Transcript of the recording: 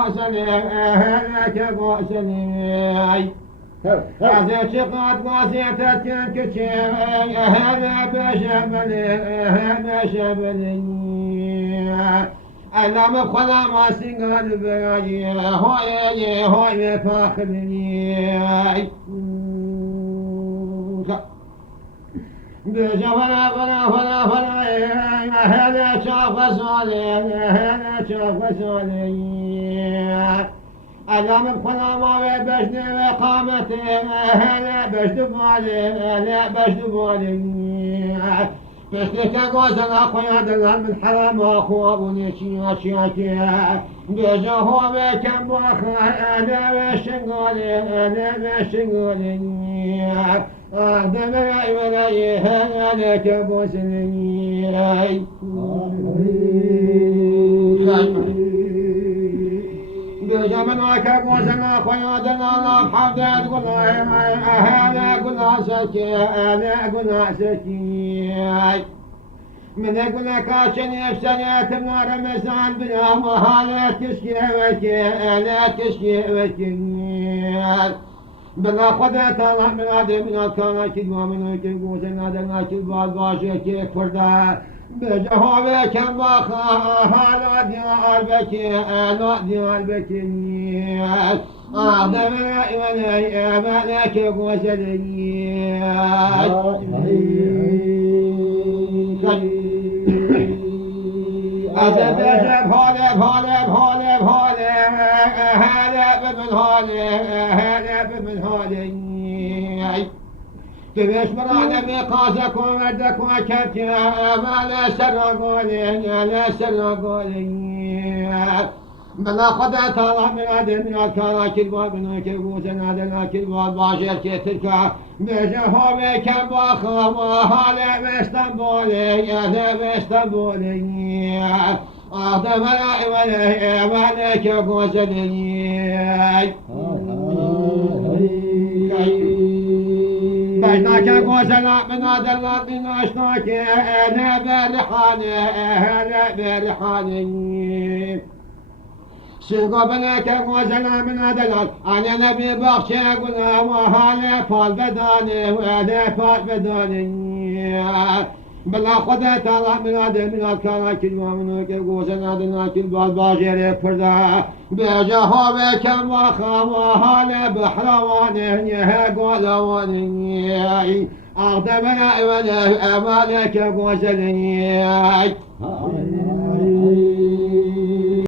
قوسني هلك قوسني هذا شقات قاسية تنكشي هذا بشبلي هذا شبلي أنا مخلا ما سنقال بياجي هوي فاخرني بجا فلا هذا شاف صالي هذا شاف صالي أنا مخلا ما بشني وقامتي هذا بشدب علي هذا بشدب علي بشتك قوسنا أخويا دلال من حرام وأخو أبوني شياشياتي بيجا هو بكم بأخا أنا بشنقولي أنا بشنقولي أهدم العيوني أنا كبوسني بيجا من وكبوسنا أخويا دلال حفظت قلعي أنا قلع سكي أنا قلع سكي من أقول لك عشان يفسنيت من رمضان بلا وهلا تشكي وكي لا تشكي وكي بلا خدا طلع من هذا من الكلام كذب ومن الكذب هذا ما كذب الباشا كيف فردا بجهوه كم باخا هلا ديال بكي لا ديال بكي أعظم الأيمان مالك وسدي أتبشر هالب هالب بمن هالي تبش مراد بقاسك ومردك وكبت ما لا سر قولي بلا خدا طالع من هذا من الكراكل ومن الكبوس هذا الأكل والباشر كتركا بجهه بكم باخا وهلا باسطنبولي هذا باسطنبولي أخدم الأيواني مالك قوسني بشناك قوسنا من هذا الأرض ناشناك أنا برحاني سيقو بناك قوسنا من هذا الأرض أنا نبي بخشي قلنا وهلا فال بداني وهلا فال بداني بلا خدا طلع من هذا من الكراكل ومن القوسنا هذا الأكل بالباشر فردا بجهه بكم وخا وهلا بحرواني قولواني أغضب الأيواني أمالك قوسني